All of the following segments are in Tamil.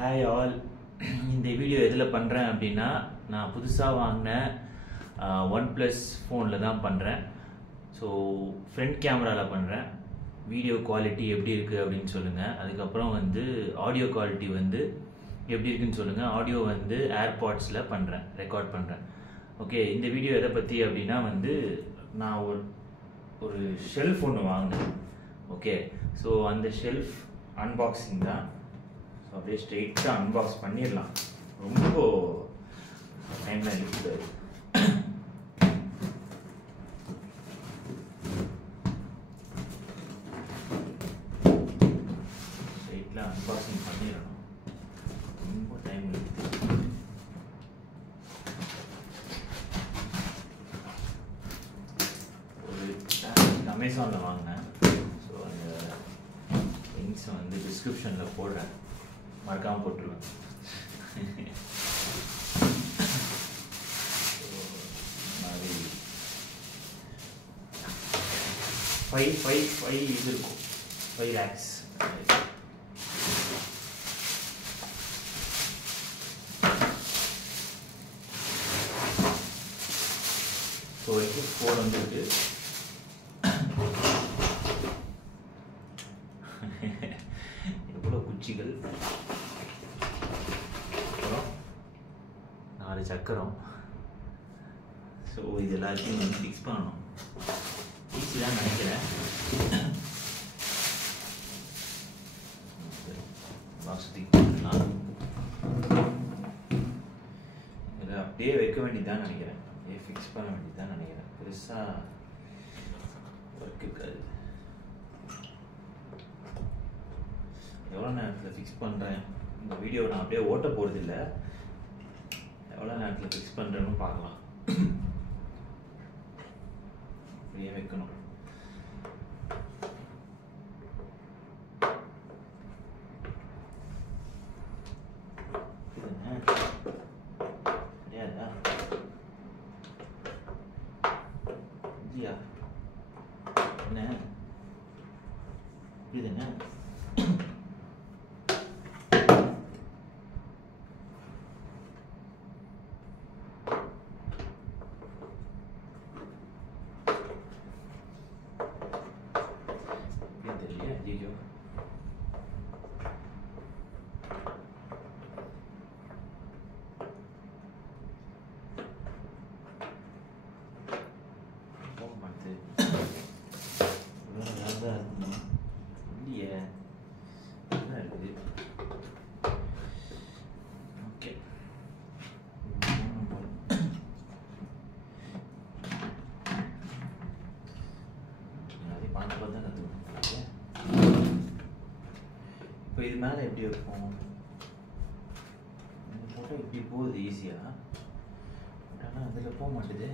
Hi all. இந்த வீடியோ எதில் பண்ணுறேன் அப்படின்னா, நான் புதுசாக வாங்கின OnePlus ஃபோனில் தான் பண்ணுறேன். ஸோ ஃப்ரண்ட் கேமராவில் பண்ணுறேன். வீடியோ குவாலிட்டி எப்படி இருக்குது அப்படின்னு சொல்லுங்கள். அதுக்கப்புறம் ஆடியோ குவாலிட்டி எப்படி இருக்குன்னு சொல்லுங்கள். ஆடியோ ஏர்பாட்ஸில் பண்ணுறேன், ரெக்கார்ட் பண்ணுறேன். ஓகே, இந்த வீடியோ எதை பற்றி அப்படின்னா நான் ஒரு ஷெல்ஃப் ஒன்று வாங்கினேன். ஓகே, ஸோ அந்த ஷெல்ஃப் அன்பாக்சிங் தான். ஸோ அப்படியே ஸ்ட்ரெயிட்டாக அன்பாக்ஸ் பண்ணிடலாம். ரொம்ப டைம்லாம் இருக்குது. ஸ்ட்ரெயிட்டில் அன்பாக்சிங் பண்ணிடணும். ரொம்ப டைம் இருக்குது. ஒரு அமேசானில் வாங்கினேன். ஸோ அந்த லிங்க்ஸ் டிஸ்கிரிப்ஷனில் போடுறேன், மறக்காமல் போட்டுருவேன். ஃபைவ் இது இருக்கும், 5 lakhs. ஸோ ஃபோன் வந்துருக்கு. எவ்வளோ குச்சிகள், அப்புறம் 4 சக்கரம். ஸோ இது எல்லாத்தையும் ஃபிக்ஸ் பண்ணணும். ஈஸி தான் நினைக்கிறேன். இதை அப்படியே வைக்க வேண்டியதுதான் நினைக்கிறேன். அப்படியே ஃபிக்ஸ் பண்ண வேண்டியதுதான் நினைக்கிறேன். பெருசாக ஒர்க் இருக்காது. எவ்வளோ நேரத்தில் ஃபிக்ஸ் பண்ணுறேன், இந்த வீடியோ நான் அப்படியே ஓட்ட போகிறதில்ல. எவ்வளோ நேரத்தில் ஃபிக்ஸ் பண்ணுறேன்னு பார்க்கலாம். அப்படியே வைக்கணும். சரியாதா? இல்லையா? என்ன இதுங்க? ஐயோ, போக மாட்டேது. வேலை இருக்குமா? இல்லையே, என்ன இருக்குது? ஓகே, அதை பார்த்து தான் கற்றுக்கணும். இப்போ இது மேலே எப்படி இருக்கும்? இந்த ஃபோட்டோ இப்படி போகுது ஈஸியாக, ஆனால் அதில் போக மாட்டேது.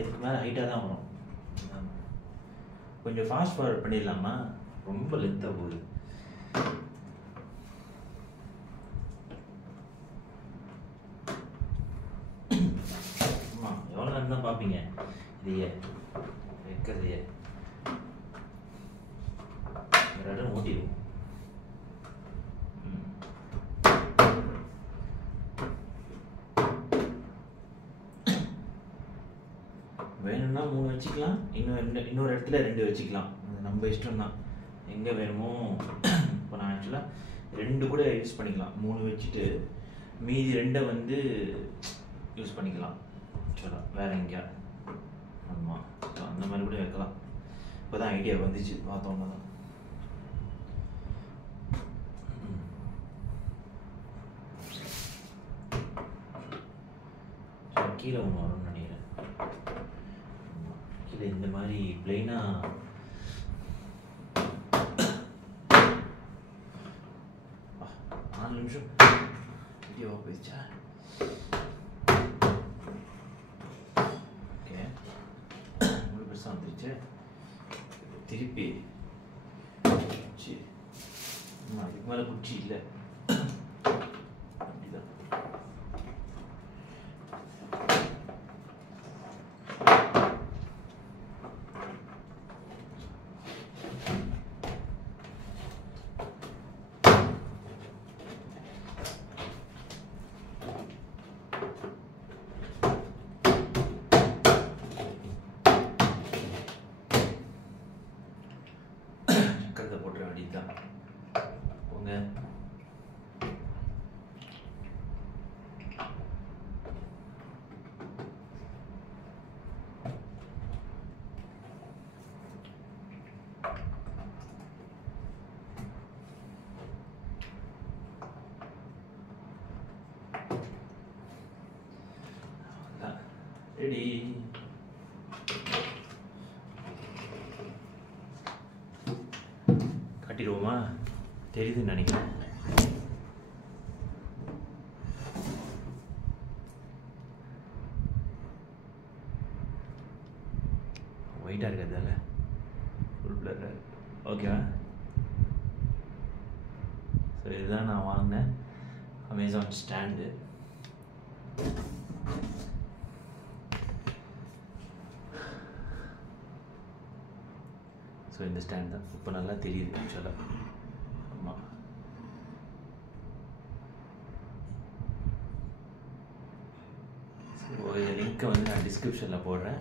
இதுக்கு மேலே ஹைட்டாக தான் வரும். கொஞ்சம் ஃபாஸ்ட் ஃபார்வர்ட் பண்ணிடலாமா? ரொம்ப லென்த்தாக போகுது. ஆமாம், எவ்வளோ நேரம் தான் பார்ப்பீங்க இதையே வைக்கிறதையே? வேறு இடம் ஓட்டிடுவோம். வேணும்னா 3 வச்சுக்கலாம், இன்னொரு இடத்துல 2 வச்சுக்கலாம். அது நம்ம இஷ்டம் தான், எங்கே வேணுமோ. இப்போ நான் ஆக்சுவலாக 2 கூட யூஸ் பண்ணிக்கலாம். 3 வச்சுட்டு மீதி 2 யூஸ் பண்ணிக்கலாம் ஆக்சுவலாக வேறு எங்கேயா. ஆமாம், ஸோ அந்த மாதிரி கூட வைக்கலாம். இப்போ தான் ஐடியா வந்துச்சு, பார்த்தோன்னா தான். கீழே ஒன்று வரும்னு நினைக்கிறேன். கீழே இந்த மாதிரி பிளெயினாக நிமிஷம் வீடியோவாக போயிடுச்சா? ஓகே, இவ்வளோ பெருசாக வந்துருச்சு. திருப்பி குச்சி, இதுக்கு மேலே குச்சி இல்லை. அப்படிதான். சக்கரத்தை போட்டுற வேண்டியதுதான். போங்க. ரெடி. காட்டிடுவோமா? தெரியுதுன்னு நினைக்கிறேன். ஒயிட்டாக இருக்கிறதால ஃபுல் பிளராக இருக்கு. ஓகேவா? ஸோ இதுதான் நான் வாங்கினேன் அமேசான் ஸ்டாண்டு. ஸோ இந்த ஸ்டாண்ட் தான் இப்போ நல்லா தெரியுது ஆக்சுவலாக. ஆமாம், ஸோ இந்த லிங்க்கை வந்து நான் டிஸ்கிரிப்ஷனில் போடுறேன்.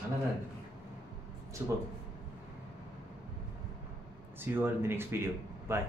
நல்லா தான் இருக்கு. Super. See you all in the next video. Bye.